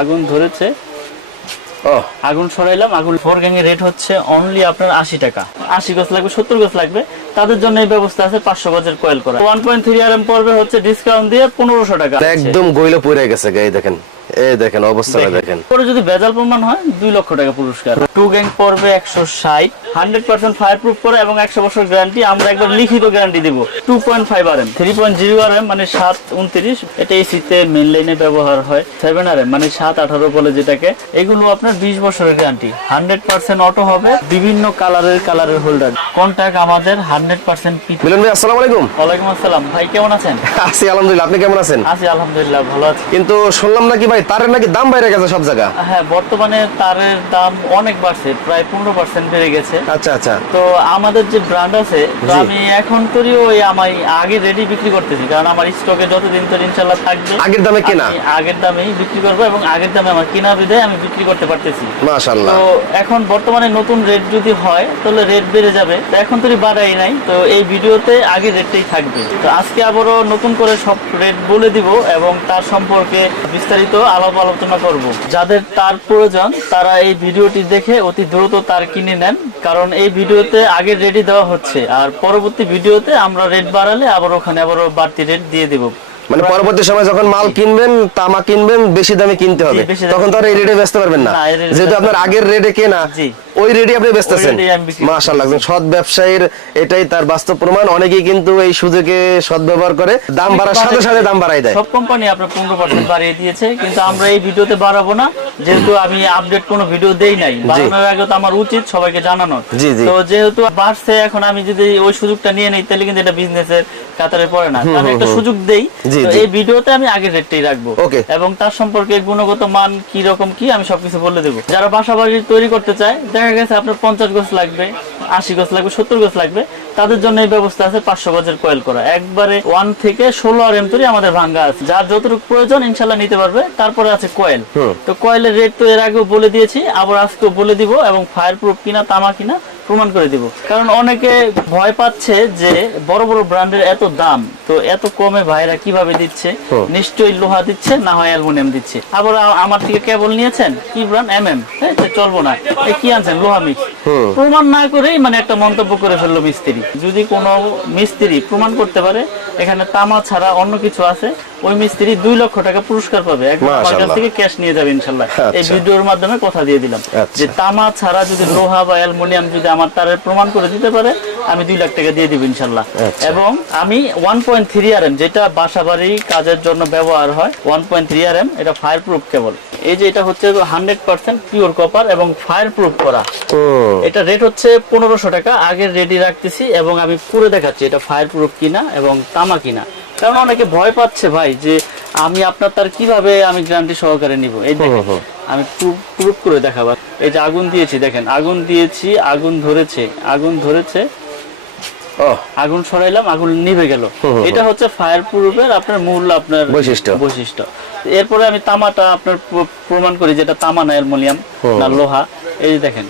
আগুন ধরেছে। ও আগুন সরাইলাম আগুন ফোর গ্যাং এর রেট হচ্ছে অনলি আপনার আশি টাকা। আশি গজ লাগবে সত্তর গজ লাগবে। তাদের জন্য এই ব্যবস্থা আছে পাঁচশো গজের কয়েল করা। One point three R M পড়বে হচ্ছে ডিসকাউন্ট দিয়ে পনেরোশো টাকা একদম গইলে পড়ে গেছে গাই দেখেন। এই দেখেন অবস্থাটা দেখেন। পরে যদি ভেজাল প্রমাণ হয় দুই লক্ষ টাকা পুরস্কার। টু গ্যাং পড়বে একশো ষাট হান্ড্রেড পার্সেন্ট ফায়ার প্রুফ করে এবং একশো বছর গ্যারান্টি আমরা একবার লিখিত গ্যারান্টি দিব। Two point five R M three point zero R M মানে সাত উনত্রিশ এটা এসিতে মেন লাইনে ব্যবহার হয়। সেভেন আর এম মানে সাত আঠারো বলে যেটাকে। এগুলো আপনার বিশ বছরের গ্যারান্টি হান্ড্রেড পার্সেন্ট অটো হবে বিভিন্ন কালারের কালারের হোল্ডার কন্ট্যাক্ট আমাদের হান্ড্রেড পার্সেন্ট মিলন ভাই আসসালামু আলাইকুম। ওয়ালাইকুম আসসালাম। ভাই কেমন আছেন? আছি আলহামদুলিল্লাহ। আপনি কেমন আছেন? আছি আলহামদুলিল্লাহ ভালো আছি। কিন্তু শুনলাম নাকি ভাই তারের নাকি দাম বাইরে গেছে সব জায়গা হ্যাঁ বর্তমানে তারের দাম অনেক বাড়ছে প্রায় পনেরো পার্সেন্ট বেড়ে গেছে। আচ্ছা আচ্ছা। তো আমাদের যে ব্র্যান্ড আছে তো আমি এখন করি ওই আমি আগে রেডি বিক্রি করতেছি কারণ আমার স্টকে যতদিন তো ইনশাল্লাহ থাকবে আগের দামে কেনা? আগের দামেই বিক্রি করব এবং আগের দামে আমার কেনা বিধায় আমি বিক্রি করতে পারতেছি। মাশাআল্লাহ। তো এখন বর্তমানে নতুন রেট যদি হয় তাহলে রেট বেড়ে যাবে। তো এখন তো বাড়াই নাই তো এই ভিডিওতে আগে রেটটাই থাকবে। তো আজকে আবারও নতুন করে সব রেট বলে দিব এবং তার সম্পর্কে বিস্তারিত আলাপ আলোচনা করব। যাদের তার প্রয়োজন তারা এই ভিডিওটি দেখে অতি দ্রুত তার কিনে নেন কারণ এই ভিডিওতে আগে রেডি দেওয়া হচ্ছে আর পরবর্তী ভিডিওতে আমরা রেট বাড়ালে আবার ওখানে আবারও বাড়তি রেট দিয়ে দেবো। মানে পরবর্তী সময় যখন মাল কিনবেন তামা কিনবেন বেশি দামে কিনতে হবে। তখন তো আর এই রেটে বেচতে পারবেন না। যেহেতু আপনার আগের রেটে কেনা। ওই রেটে আপনি বেচতেছেন। মাশাআল্লাহ সৎ ব্যবসায়ীর এটাই তার বাস্তব প্রমাণ। অনেকেই কিন্তু এই সুযোগে সৎ ব্যবহার করে দাম বাড়ার সাথে সাথে দাম বাড়াই দেয়। সব কোম্পানি আপনার পনেরো পার্সেন্ট বাড়িয়ে দিয়েছে কিন্তু আমরা এই ভিডিওতে বাড়াবো না। যেহেতু আমি আপডেট কোনো ভিডিও দেই নাই বাড়ানোর আগে তো আমার উচিত সবাইকে জানানো। তো যেহেতু বাড়ছে এখন আমি যদি ওই সুযোগটা নিয়ে নেই তাহলে কিন্তু এটা বিজনেসের কাতারে পড়ে না। আমি একটা সুযোগ দেই। এই ভিডিওতে আমি আগের রেটটাই রাখব। এবং তার সম্পর্কে গুণগত মান কি রকম কি আমি সবকিছু বলে দেবো। যারা বাসা বাড়ি তৈরি করতে চায় দেখা গেছে আপনার পঞ্চাশ গোছ লাগবে আশি গোছ লাগবে সত্তর গোছ লাগবে। তাদের জন্য এই ব্যবস্থা আছে পাঁচশো গজের কয়েল করা। একবারে ওয়ান থেকে ষোলো আর এম তৈরি আমাদের ভাঙ্গা আছে। যার যতটুকু প্রয়োজন ইনশাল্লাহ নিতে পারবে। তারপরে আছে কয়েল তো কয়েলের রেট তো এর আগেও বলে দিয়েছি আবার আজকেও বলে দিব এবং ফায়ার প্রুফ কিনা তামা কিনা প্রমাণ করে দিব। কারণ অনেকে ভয় পাচ্ছে যে বড় বড় ব্র্যান্ডের এত দাম। তো এত কমে ভাইরা কীভাবে দিচ্ছে? নিশ্চয়ই লোহা দিচ্ছে না হয় অ্যালুমিনিয়াম দিচ্ছে। আবার আমার থেকে কেবল নিয়েছেন? কি ব্র্যান্ড এম এম চলবো না। কি আনছেন? লোহা মিক্স। প্রমাণ না করেই মানে একটা মন্তব্য করে ফেলল মিস্ত্রি। যদি কোনো মিস্ত্রি প্রমাণ করতে পারে এখানে তামা ছাড়া অন্য কিছু আছে ওই মিস্ত্রি দুই লক্ষ টাকা পুরস্কার পাবে। একদম আমার কাছ থেকে ক্যাশ নিয়ে যাবে ইনশাল্লাহ এই আচ্ছা। ভিডিওর মাধ্যমে কথা দিয়ে দিলাম। আচ্ছা। যে তামা ছাড়া যদি লোহা বা অ্যালুমিনিয়াম যদি আমার তারের প্রমাণ করে দিতে পারে আমি দুই লাখ টাকা দিয়ে দিব ইনশাল্লাহ। আচ্ছা। এবং আমি one point three R M যেটা বাসা বাড়ি কাজের জন্য ব্যবহার হয় one point three R M এটা ফায়ার প্রুফ কেবল এই যে এটা হচ্ছে হান্ড্রেড পার্সেন্ট পিওর কপার এবং ফায়ার প্রুফ করা এটা রেট হচ্ছে পনেরোশো টাকা আগের রেডি রাখতেছি এবং আমি পুরো দেখাচ্ছি এটা ফায়ার প্রুফ কিনা এবং তামা কিনা। কারণ অনেকে ভয় পাচ্ছে ভাই যে আমি আপনার তার কীভাবে আমি গ্যারান্টি সহকারে নিব। এই দেখেন আমি প্রুফ করে দেখাবার এই যে আগুন দিয়েছি দেখেন আগুন দিয়েছি আগুন ধরেছে আগুন ধরেছে আগুন সরাইলাম আগুন নিভে গেল। এটা হচ্ছে ফায়ার প্রুফের আপনার মূল আপনার বৈশিষ্ট্য। বৈশিষ্ট্য। এরপরে আমি তামাটা আপনার প্রমাণ করি যেটা তামা না অ্যালুমিনিয়াম না লোহা। এই দেখেন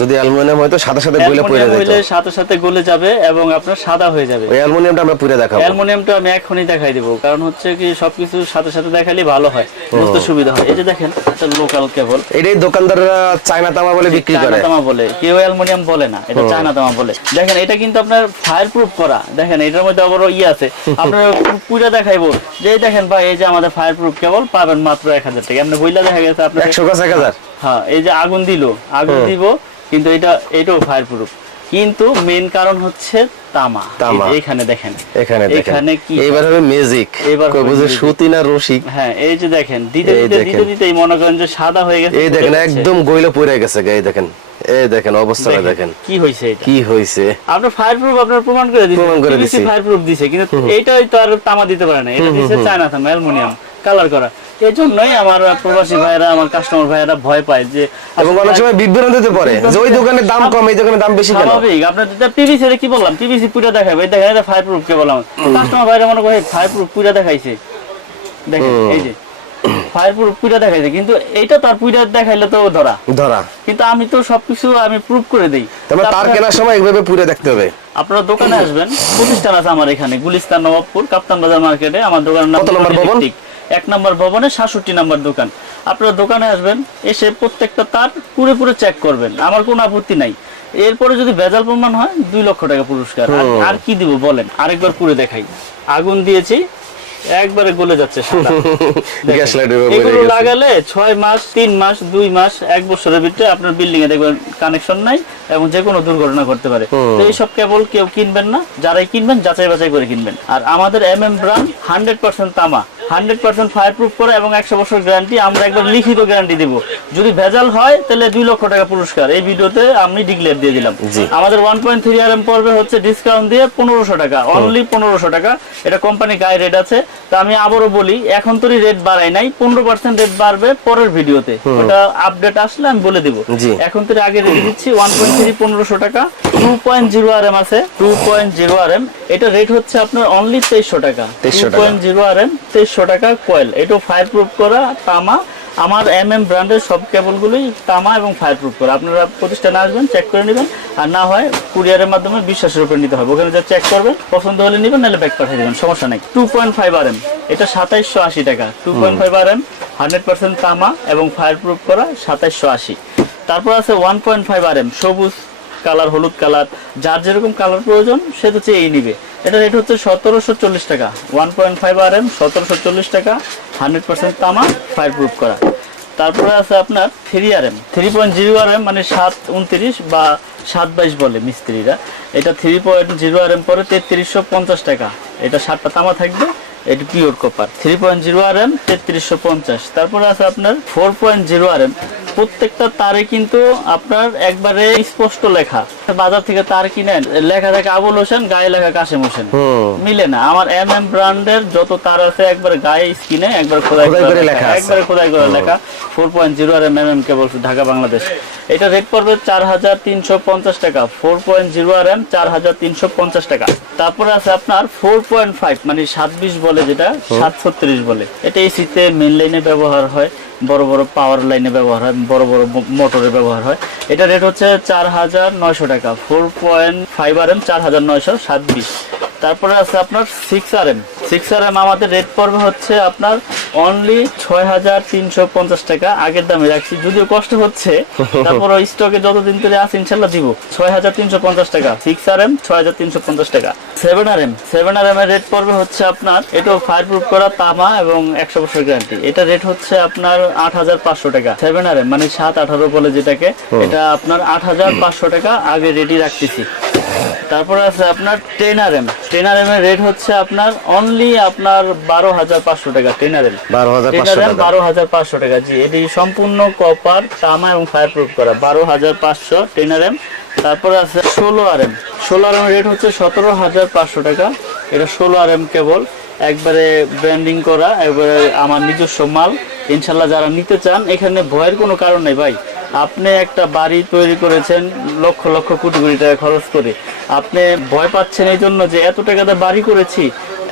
যদি অ্যালুমিনিয়াম হয়তো সাথে সাথে গলে পড়ে যেত হইলে সাথে সাথে গলে যাবে এবং আপনার সাদা হয়ে যাবে। ওই অ্যালুমিনিয়ামটা আমরা পুরে দেখাবো। অ্যালুমিনিয়ামটা আমি এখনই দেখাই দিব কারণ হচ্ছে কি সবকিছু সাথে সাথে দেখালে ভালো হয় বুঝতে সুবিধা হয়। এই যে দেখেন এটা লোকাল কেবল এটাই দোকানদাররা চায়না তামা বলে বিক্রি করে। চায়না তামা বলে। কেউ অ্যালুমিনিয়াম বলে না এটা চায়না তামা বলে। দেখেন এটা কিন্তু আপনার ফায়ার প্রুফ করা। দেখেন এটার মধ্যে আবার ইয়ে আছে। আপনার পুরা দেখাইবো। যে দেখেন ভাই এই যে আমাদের ফায়ার প্রুফ কেবল পাবেন মাত্র এক হাজার টাকা। এমনি বইলা দেখা গেছে আপনার একশো গাছ এক হাজার। হ্যাঁ এই যে আগুন দিল আগুন দিব কিন্তু এটা এটাও ফায়ার প্রুফ কিন্তু মেন কারণ হচ্ছে তামা। তামা। এইখানে দেখেন। এখানে এখানে কি এইবার হবে ম্যাজিক এবার বুঝে সুতি না রশি? হ্যাঁ এই যে দেখেন দিতে এই দিতে দিতে মনে করেন যে সাদা হয়ে গেছে এই দেখেন একদম গইলে পড়ে গেছে এই দেখেন। এই দেখেন অবস্থাটা দেখেন কি হয়েছে এটা? কি হয়েছে আপনার ফায়ার প্রুফ আপনার প্রমাণ করে দিচ্ছে প্রমাণ করে ফায়ার প্রুফ দিছে কিন্তু এইটাই তো আর তামা দিতে পারে না। এটা দিচ্ছে চায়না তামা অ্যালুমিনিয়াম কালার করা। এই জন্যই আমার প্রবাসী ভাইরা আমার কাস্টমার ভাইরা ভয় পায় যে এবং অনেক সময় বিভ্রান্তিতে পড়ে। যে ওই দোকানে দাম কম এই দোকানে দাম বেশি কেন? স্বাভাবিক। আপনার যেটা পিভিসি কি বললাম? পিভিসি পুরা দেখাবে। এই দেখেন এটা ফায়ার প্রুফ কে বললাম কাস্টমার ভাইরা মনে করে ফায়ার প্রুফ পুরা দেখাইছে। দেখেন এই যে ফায়ার প্রুফ পুইটা দেখাইছে। কিন্তু এইটা তার পুইটা দেখাইলে তো ধরা। ধরা। কিন্তু আমি তো সবকিছু আমি প্রুফ করে দিই। তার মানে তার কেনার সময় এইভাবে পুরে দেখতে হবে। আপনারা দোকানে আসবেন। প্রতিষ্ঠান আছে আমার এখানে গুলিস্তান নবাবপুর কাপ্তান বাজার মার্কেটে। আমার দোকানের নাম কত নম্বর ভবন? এক নম্বর ভবনে সাতষট্টি নম্বর দোকান। আপনারা দোকানে আসবেন এসে প্রত্যেকটা তার পুরো পুরো চেক করবেন। আমার কোনো আপত্তি নাই। এরপরে যদি ভেজাল প্রমাণ হয় দুই লক্ষ টাকা পুরস্কার। আর- কি দিব বলেন? আরেকবার পুরো দেখাই। আগুন দিয়েছি একবারে গলে যাচ্ছে এগুলো লাগালে ছয় মাস তিন মাস দুই মাস এক বছরের ভিতরে আপনার বিল্ডিং এ দেখবেন কানেকশন নাই এবং যে কোনো দুর্ঘটনা ঘটতে পারে। তো এইসব কেবল কেউ কিনবেন না। যারাই কিনবেন যাচাই বাছাই করে কিনবেন। আর আমাদের M M brand hundred percent তামা। হান্ড্রেড পার্সেন্ট ফায়ার প্রুফ করে এবং একশো বছর গ্যারান্টি আমরা একবার লিখিত গ্যারান্টি দিব। যদি ভেজাল হয় তাহলে দুই লক্ষ টাকা পুরস্কার। এই ভিডিওতে আমি ডিক্লেয়ার দিয়ে দিলাম। আমাদের one point three R M পড়বে হচ্ছে ডিসকাউন্ট দিয়ে পনেরোশো টাকা অনলি পনেরোশো টাকা। এটা কোম্পানি গায়ে রেট আছে। তো আমি আবারও বলি এখন তো রেট বাড়াই নাই পনেরো পার্সেন্ট রেট বাড়বে পরের ভিডিওতে। ওটা আপডেট আসলে আমি বলে দিব। এখন তো আগে রেটে দিচ্ছি ওয়ান পয়েন্ট থ্রি পনেরোশো টাকা। Two point zero R M আছে two point zero R M এটা রেট হচ্ছে আপনার অনলি তেইশশো টাকা। 2300 two point zero R M তেইশশো টাকা কয়েল এটা ফায়ার প্রুফ করা, তামা। আমার এম এম ব্র্যান্ডের সব কেবলগুলোই তামা এবং ফায়ার প্রুফ করা। আপনারা প্রতিষ্ঠানে আসবেন চেক করে নেবেন। আর না হয় কুরিয়ারের মাধ্যমে বিশ্বাসের উপরে নিতে হবে। ওখানে যা চেক করবেন, পছন্দ হলে নেবেন, নাহলে ব্যাক পাঠিয়ে দেবেন। সমস্যা নেই। Two point five R M এটা সাতাইশশো আশি টাকা। Two point five R M hundred percent তামা এবং ফায়ার প্রুফ করা, সাতাইশশো আশি। তারপর আছে one point five R M সবুজ কালার, হলুদ কালার, যার যেরকম কালার প্রয়োজন, সে তো চেয়েই নিবে। এটা রেট হচ্ছে সতেরোশো চল্লিশ টাকা। One point five R M সতেরোশো চল্লিশ টাকা হান্ড্রেড পার্সেন্ট তামা ফায়ার প্রুফ করা। তারপরে আছে আপনার three R M three point zero R M মানে সাত উনত্রিশ বা সাত বাইশ বলে মিস্ত্রিরা। এটা three point zero R M পরে তেত্রিশশো পঞ্চাশ টাকা। এটা সাতটা তামা থাকবে। এটি pure copper three point zero R M তেত্রিশশো পঞ্চাশ। তারপরে আছে আপনার four point zero R M প্রত্যেকটা তারে কিন্তু আপনার একবারে স্পষ্ট লেখা। বাজার থেকে তার কিনেন লেখা থাকে আবুল হোসেন গায়ে লেখা কাশেম হোসেন। মিলে না। আমার এম এম ব্র্যান্ডের যত তার আছে একবার গায়ে স্কিনে একবার খোদাই করে লেখা। লেখা একবারে খোদাই করে লেখা। Four point zero R M M cable Dhaka Bangladesh. এটা রেট পড়বে চার হাজার তিনশো পঞ্চাশ টাকা। Four point zero R M চার হাজার তিনশো পঞ্চাশ টাকা। তারপরে আছে আপনার ফোর পয়েন্ট ফাইভ মানে সাত বিশ বলে যেটা সাতছত্রিশ বলে। এটা এসিতে মেন লাইনে ব্যবহার হয় বড় বড় পাওয়ার লাইনে ব্যবহার হয় বড় বড় মোটরে ব্যবহার হয়। এটা রেট হচ্ছে চার হাজার নয়শো টাকা four point five R M চার হাজার নয়শো সাত বিশ তারপরে আছে আপনার six R M six R M আমাদের রেট পড়বে হচ্ছে আপনার অনলি ছয় হাজার তিনশো পঞ্চাশ টাকা আগের দামে রাখছি। যদিও কষ্ট হচ্ছে তারপর স্টকে যতদিন ধরে আছে ইনশাল্লাহ দিব। ছয় হাজার তিনশো পঞ্চাশ টাকা সিক্স আর এম ছয় হাজার তিনশো পঞ্চাশ টাকা। Seven R M seven R M এর রেট পড়বে হচ্ছে আপনার এটাও ফায়ার প্রুফ করা তামা এবং একশো বছর গ্যারান্টি এটা রেট হচ্ছে আপনার আট হাজার পাঁচশো টাকা। সেভেন আর এম মানে সাত আঠারো বলে যেটাকে এটা আপনার আট হাজার পাঁচশো টাকা আগে রেডি রাখতেছি। তারপরে আছে আপনার ten R M ten R M এর রেট হচ্ছে আপনার অনলি আপনার বারো হাজার পাঁচশো টাকা টেনার এম বারো হাজার বারো হাজার পাঁচশো টাকা জি। এটি সম্পূর্ণ কপার তামা এবং ফায়ার প্রুফ করা। বারো হাজার পাঁচশো টেনার এম তারপরে আছে ষোলো আর এম ষোলো আর এম রেট হচ্ছে সতেরো হাজার পাঁচশো টাকা। এটা ষোলো আর এম কেবল একবারে ব্র্যান্ডিং করা একবারে আমার নিজস্ব মাল। ইনশাল্লাহ যারা নিতে চান এখানে ভয়ের কোনো কারণ নেই ভাই। আপনি একটা বাড়ি তৈরি করেছেন লক্ষ লক্ষ কোটি কোটি টাকা খরচ করে। আপনি ভয় পাচ্ছেন এই জন্য যে এত টাকাতে বাড়ি করেছি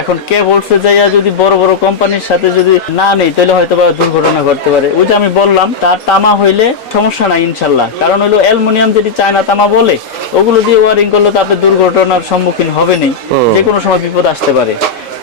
এখন কে বলছে যাইয়া যদি বড় বড় কোম্পানির সাথে যদি না নেই তাহলে হয়তো বা দুর্ঘটনা ঘটতে পারে। ওই যে আমি বললাম তার তামা হইলে সমস্যা নাই ইনশাল্লাহ। কারণ হলো অ্যালুমিনিয়াম যেটি চায়না তামা বলে ওগুলো দিয়ে ওয়ারিং করলে তো আপনি দুর্ঘটনার সম্মুখীন হবেনই। যে কোনো সময় বিপদ আসতে পারে।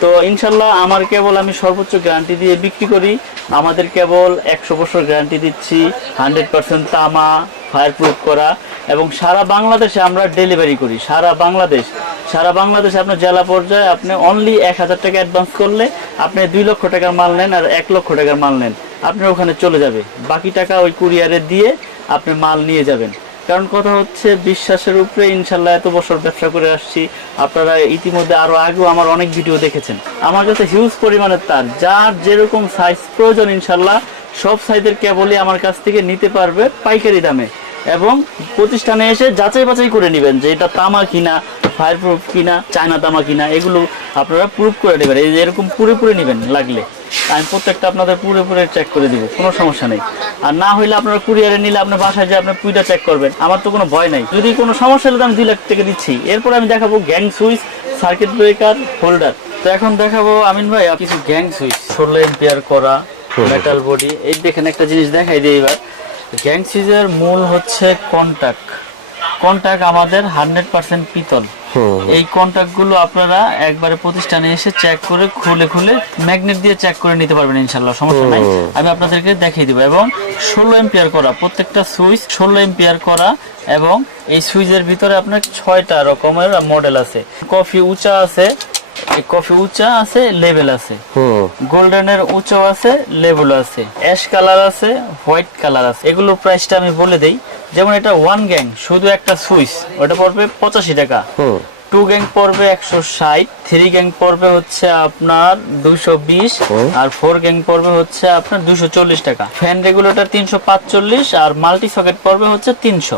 তো ইনশাল্লাহ আমার কেবল আমি সর্বোচ্চ গ্যারান্টি দিয়ে বিক্রি করি। আমাদের কেবল একশো বছর গ্যারান্টি দিচ্ছি হান্ড্রেড পার্সেন্ট তামা ফায়ার প্রুফ করা এবং সারা বাংলাদেশে আমরা ডেলিভারি করি, সারা বাংলাদেশ। সারা বাংলাদেশে আপনার জেলা পর্যায়ে আপনি অনলি এক হাজার টাকা অ্যাডভান্স করলে আপনি দুই লক্ষ টাকার মাল নেন আর এক লক্ষ টাকার মাল নেন। আপনার ওখানে চলে যাবে। বাকি টাকা ওই কুরিয়ারে দিয়ে আপনি মাল নিয়ে যাবেন। কারণ কথা হচ্ছে, বিশ্বাসের উপরে ইনশাল্লাহ এত বছর ব্যবসা করে আসছি। আপনারা ইতিমধ্যে আরও আগেও আমার অনেক ভিডিও দেখেছেন। আমার কাছে হিউজ পরিমাণের তার। যার যেরকম সাইজ প্রয়োজন ইনশাল্লাহ, সব সাইজের কেবলই আমার কাছ থেকে নিতে পারবে পাইকারি দামে। এবং প্রতিষ্ঠানে এসে যাচাই বাছাই করে নেবেন যে এটা তামা কিনা ফায়ার প্রুফ কিনা চায়না তামা কিনা এগুলো আপনারা প্রুফ করে নেবেন। এই যে এরকম পুরে পুরে নেবেন লাগলে। আমি প্রত্যেকটা আপনাদের পুরে পুরে চেক করে দিব কোনো সমস্যা নেই। আর না হইলে আপনারা কুরিয়ারে নিলে আপনার বাসায় যে আপনার পুইটা চেক করবেন আমার তো কোনো ভয় নাই। যদি কোনো সমস্যা হলে আমি দুই লাখ টাকা দিচ্ছি। এরপর আমি দেখাবো gang switch circuit breaker holder তো এখন দেখাবো আমিন ভাই কিছু গ্যাং সুইচ ষোলো এম্পিয়ার করা মেটাল বডি এই দেখেন একটা জিনিস দেখাই দিই এবার। গ্যাং সুইচের মূল হচ্ছে কন্টাক্ট কন্টাক্ট আমাদের হান্ড্রেড পার্সেন্ট পিতল। এই কন্টাক্টগুলো আপনারা একবারে প্রতিষ্ঠানে এসে চেক করে খুলে খুলে ম্যাগনেট দিয়ে চেক করে নিতে পারবেন ইনশাল্লাহ সমস্যা নাই। আমি আপনাদেরকে দেখিয়ে দিব এবং ষোলো এম্পিয়ার করা প্রত্যেকটা সুইচ ষোলো এম্পিয়ার করা এবং এই সুইচের ভিতরে আপনার ছয়টা রকমের মডেল আছে। কফি উঁচা আছে কফি উঁচা আছে লেভেল আছে। গোল্ডেনের উঁচু আছে লেভেল আছে। অ্যাশ কালার আছে হোয়াইট কালার আছে। এগুলো প্রাইসটা আমি বলে দেই। যেমন এটা ওয়ান গ্যাং শুধু একটা সুইচ ওটা পড়বে পঁচাশি টাকা। টু গ্যাং পড়বে একশো ষাট থ্রি গ্যাং পড়বে হচ্ছে আপনার দুশো বিশ আর ফোর গ্যাং পড়বে হচ্ছে আপনার দুশো চল্লিশ টাকা। ফ্যান রেগুলেটর তিনশো পাঁচচল্লিশ আর মাল্টি সকেট পড়বে হচ্ছে তিনশো।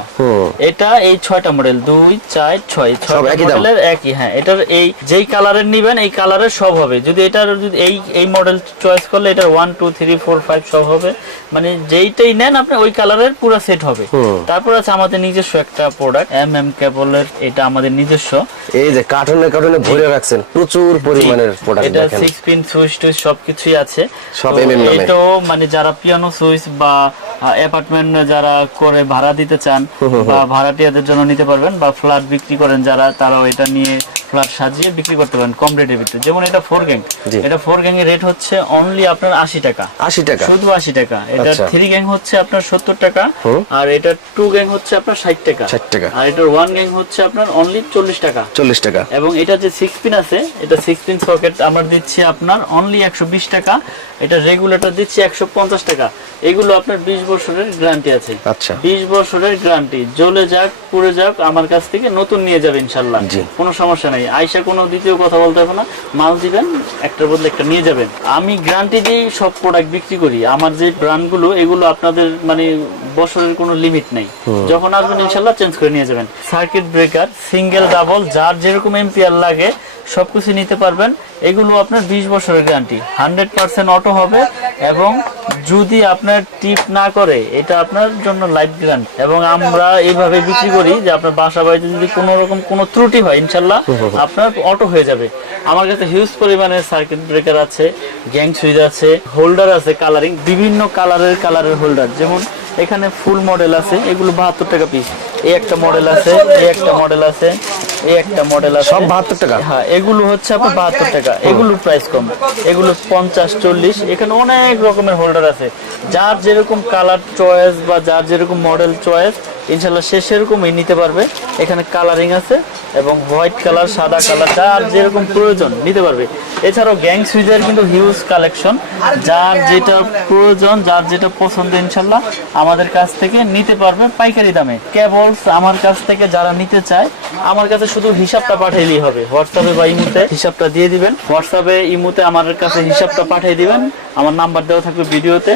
এটা এই ছয়টা মডেল দুই চার ছয়। ছয় একই মডেলের একই হ্যাঁ এটার এই যেই কালারের নিবেন এই কালারের সব হবে। যদি এটার যদি এই এই মডেল চয়েস করলে এটার one two three four five সব হবে। মানে যেইটাই নেন আপনি ওই কালারের পুরো সেট হবে। তারপর আছে আমাদের নিজস্ব একটা প্রোডাক্ট এম এম কেবলের এটা আমাদের নিজস্ব। এই যে কার্টুনে কার্টুনে ভরে রাখছেন প্রচুর পরিমাণের প্রোডাক্ট এটা দেখেন। সিক্স পিন সুইচ টুইচ সবকিছুই আছে। সব MM নামে। এটাও মানে যারা পিয়ানো সুইচ বা অ্যাপার্টমেন্ট যারা করে ভাড়া দিতে চান বা ভাড়াটিয়াদের জন্য নিতে পারবেন বা ফ্ল্যাট বিক্রি করেন যারা তারাও এটা নিয়ে ফ্ল্যাট সাজিয়ে বিক্রি করতে পারেন কম রেটের ভিতরে। যেমন এটা ফোর গ্যাং এটা ফোর গ্যাং এর রেট হচ্ছে অনলি আপনার আশি টাকা। আশি টাকা। শুধু আশি টাকা। এটা আচ্ছা। থ্রি গ্যাং হচ্ছে আপনার সত্তর টাকা আর এটা টু গ্যাং হচ্ছে আপনার ষাট টাকা। 60 টাকা। আর এটার ওয়ান গ্যাং হচ্ছে আপনার অনলি চল্লিশ টাকা। চল্লিশ টাকা। এবং এটা যে সিক্স পিন আছে এটা সিক্স পিন সকেট আমরা দিচ্ছি আপনার অনলি একশো বিশ টাকা এটা রেগুলেটর দিচ্ছি একশো পঞ্চাশ টাকা। এগুলো আপনার বিশ বছরের গ্যারান্টি আছে। আচ্ছা। বিশ বছরের গ্যারান্টি জ্বলে যাক পুড়ে যাক আমার কাছ থেকে নতুন নিয়ে যাবে ইনশাল্লাহ। কোনো সমস্যা নেই। কোনো দ্বিতীয় কথা বলতে হবে না। মাল দিবেন একটার বদলে একটা নিয়ে যাবেন। আমি গ্যারান্টি দিয়ে সব প্রোডাক্ট বিক্রি করি। আমার যে ব্র্যান্ডগুলো এগুলো আপনাদের মানে বছরের কোনো লিমিট নেই। যখন আসবেন ইনশাল্লাহ চেঞ্জ করে নিয়ে যাবেন। সার্কিট ব্রেকার সিঙ্গেল ডাবল যার যেরকম এমপিআর লাগে সবকিছু নিতে পারবেন। এগুলো আপনার বিশ বছরের গ্যারান্টি হান্ড্রেড পার্সেন্ট অটো হবে এবং যদি আপনার টিপ না করে এটা আপনার জন্য লাইফ গ্যারান্টি এবং আমরা এইভাবে বিক্রি করি যে আপনার বাসা বাড়িতে যদি কোনো রকম কোনো ত্রুটি হয় ইনশাল্লাহ আপনার অটো হয়ে যাবে। আমার কাছে হিউজ পরিমাণের সার্কিট ব্রেকার আছে গ্যাং সুইচ আছে হোল্ডার আছে কালারিং বিভিন্ন কালারের কালারের হোল্ডার যেমন এখানে ফুল মডেল আছে এগুলো বাহাত্তর টাকা পিস এই একটা মডেল আছে এই একটা মডেল আছে এই একটা মডেল আছে। সব বাহাত্তর টাকা? হ্যাঁ এগুলো হচ্ছে আপনার বাহাত্তর টাকা। এগুলোর প্রাইস কম। এগুলো পঞ্চাশ চল্লিশ। এখানে অনেক রকমের হোল্ডার আছে। যার যেরকম কালার চয়েস বা যার যেরকম মডেল চয়েস ইনশাল্লাহ সে সেরকমই নিতে পারবে। এখানে কালারিং আছে এবং হোয়াইট কালার সাদা কালার যার যেরকম প্রয়োজন নিতে পারবে। এছাড়াও গ্যাং সুইচের কিন্তু হিউজ কালেকশন যার যেটা প্রয়োজন, যার যেটা পছন্দ ইনশাল্লাহ আমাদের কাছ থেকে নিতে পারবে পাইকারি দামে। কেবলস আমার কাছ থেকে যারা নিতে চায়, আমার কাছে শুধু হিসাবটা পাঠাইলেই হবে। হোয়াটসঅ্যাপে বা ইমুতে হিসাবটা দিয়ে দিবেন। হোয়াটসঅ্যাপে, ইমুতে আমার কাছে হিসাবটা পাঠিয়ে দিবেন। আমার নাম্বার দেওয়া থাকবে ভিডিওতে।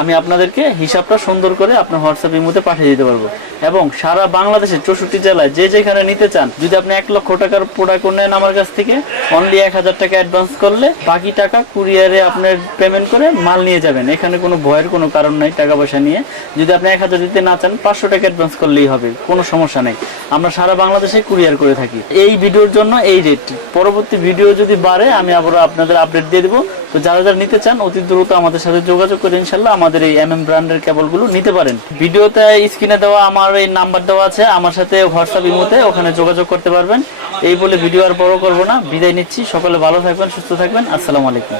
আমি আপনাদেরকে হিসাবটা সুন্দর করে আপনার হোয়াটসঅ্যাপ ইমুতে পাঠিয়ে দিতে পারব। এবং সারা বাংলাদেশের চৌষট্টি জেলায় যে যেখানে নিতে চান, যদি আপনি এক লক্ষ টাকার প্রোডাক্ট নেন আমার কাছ থেকে অনলি এক হাজার টাকা অ্যাডভান্স করলে বাকি টাকা কুরিয়ারে আপনার পেমেন্ট করে মাল নিয়ে যাবেন। এখানে কোনো ভয়ের কোনো কারণ নাই টাকা পয়সা নিয়ে। যদি আপনি এক হাজার দিতে না চান, পাঁচশো টাকা অ্যাডভান্স করলেই হবে, কোনো সমস্যা নেই। আমরা সারা বাংলাদেশে কুরিয়ার করে থাকি। এই ভিডিওর জন্য এই রেট পরবর্তী ভিডিও যদি বাড়ে, আমি আবার আপনাদের আপডেট দিয়ে দেবো। তো যারা যারা নিতে চান, অতি দ্রুত আমাদের সাথে যোগাযোগ করে ইনশাল্লাহ আমাদের এই এম এম ব্র্যান্ডের কেবলগুলো নিতে পারেন। ভিডিওতে স্ক্রিনে দেওয়া আমার এই নাম্বার দেওয়া আছে, আমার সাথে হোয়াটসঅ্যাপ ইমোতে ওখানে যোগাযোগ করতে পারবেন। এই বলে ভিডিও আর বড় করব না। বিদায় নিচ্ছি। সকলে ভালো থাকবেন, সুস্থ থাকবেন। আসসালামু আলাইকুম।